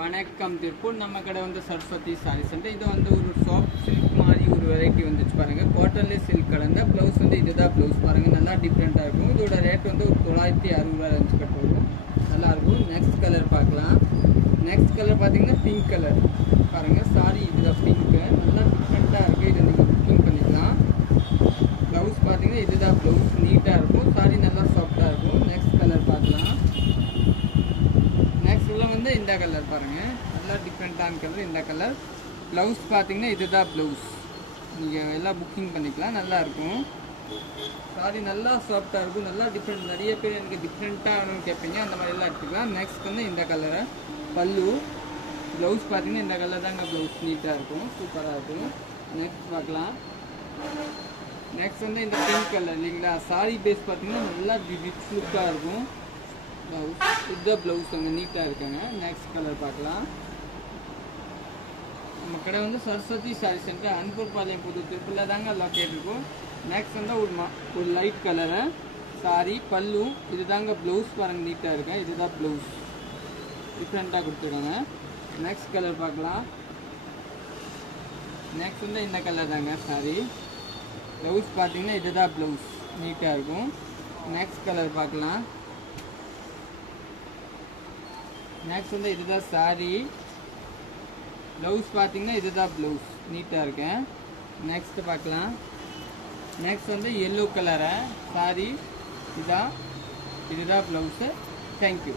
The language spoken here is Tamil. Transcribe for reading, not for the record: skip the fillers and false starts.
வணக்கம் திருப்பூர். நம்ம கடை வந்து சரஸ்வதி சாரி சென்டர். இது வந்து ஒரு சாஃப்ட் சில்க் மாதிரி ஒரு வெரைட்டி வந்துச்சு பாருங்க. காட்டன்ல சில்க் கலந்த ப்ளவுஸ் வந்து இதுதான் ப்ளவுஸ் பாருங்க, நல்லா டிஃப்ரெண்டா இருக்கும். இதோட ரேட் வந்து ஒரு 960 ரூபாய் இருந்துச்சு கட்டுவோம். நல்லா இருக்கும். நெக்ஸ்ட் கலர் பார்க்கலாம். நெக்ஸ்ட் கலர் பார்த்தீங்கன்னா பிங்க் கலர் பாருங்க. சாரி இதுதான் பிங்க், நல்லா டிஃப்ரெண்டா இருக்கு. இதை நீங்க புக்கிங் பண்ணிக்கலாம். ப்ளவுஸ் பார்த்தீங்கன்னா இதுதான் ப்ளவுஸ், நீட்டா இருக்கும். சாரி நல்லா சாஃப்டா இருக்கும். நெக்ஸ்ட் கலர் பார்க்கலாம். நெக்ஸ்ட்ல வந்து இந்த கலர் பாருங்க, நல்லா டிஃப்ரெண்டான கலர். இந்த கலர் ப்ளவுஸ் பார்த்தீங்கன்னா இதுதான் ப்ளவுஸ். நீங்கள் எல்லாம் புக்கிங் பண்ணிக்கலாம். நல்லா இருக்கும். சாரி நல்லா சாஃப்டாக இருக்கும், நல்லா டிஃப்ரெண்ட். நிறைய பேர் எனக்கு டிஃப்ரெண்ட்டாக கேட்பீங்க, அந்த மாதிரி எல்லாம் எடுத்துக்கலாம். நெக்ஸ்ட் வந்து இந்த கலரை பல்லு. ப்ளவுஸ் பார்த்தீங்கன்னா இந்த கலர் தாங்க ப்ளவுஸ், நீட்டாக இருக்கும், சூப்பராக இருக்கும். நெக்ஸ்ட் பார்க்கலாம். நெக்ஸ்ட் வந்து இந்த பிங்க் கலர் இல்லைங்களா. சாரி பேஸ் பார்த்தீங்கன்னா நல்லா ரிச் லுக்காக இருக்கும். ப்ளவுஸ் இதுதான் ப்ளவுஸ், அங்கே நீட்டாக இருக்காங்க. நெக்ஸ்ட் கலர் பார்க்கலாம். நம்ம கடை வந்து சரஸ்வதி சாரி சென்டர், அன்பூர்பாளையம் புது திருப்பூரில் தாங்க லொக்கேட் இருக்கும். நெக்ஸ்ட் வந்து ஒரு லைட் கலரு சாரி பல்லு. இது தாங்க ப்ளவுஸ் பாருங்க, நீட்டாக இருக்கேன். இதுதான் ப்ளவுஸ், டிஃப்ரெண்ட்டாக கொடுத்துருக்காங்க. நெக்ஸ்ட் கலர் பார்க்கலாம். நெக்ஸ்ட் வந்து இந்த கலர் தாங்க சாரி. ப்ளவுஸ் பார்த்தீங்கன்னா இதுதான் ப்ளவுஸ், நீட்டாக இருக்கும். நெக்ஸ்ட் கலர் பார்க்கலாம். நெக்ஸ்ட் வந்து இதுதான் சாரி. ப்ளவுஸ் பார்த்தீங்கன்னா இதுதான் ப்ளவுஸ், நீட்டாக இருக்கேன். நெக்ஸ்ட் பார்க்கலாம். நெக்ஸ்ட் வந்து எல்லோ கலரை சாரி. இதுதான் ப்ளவுஸு. தேங்க்யூ.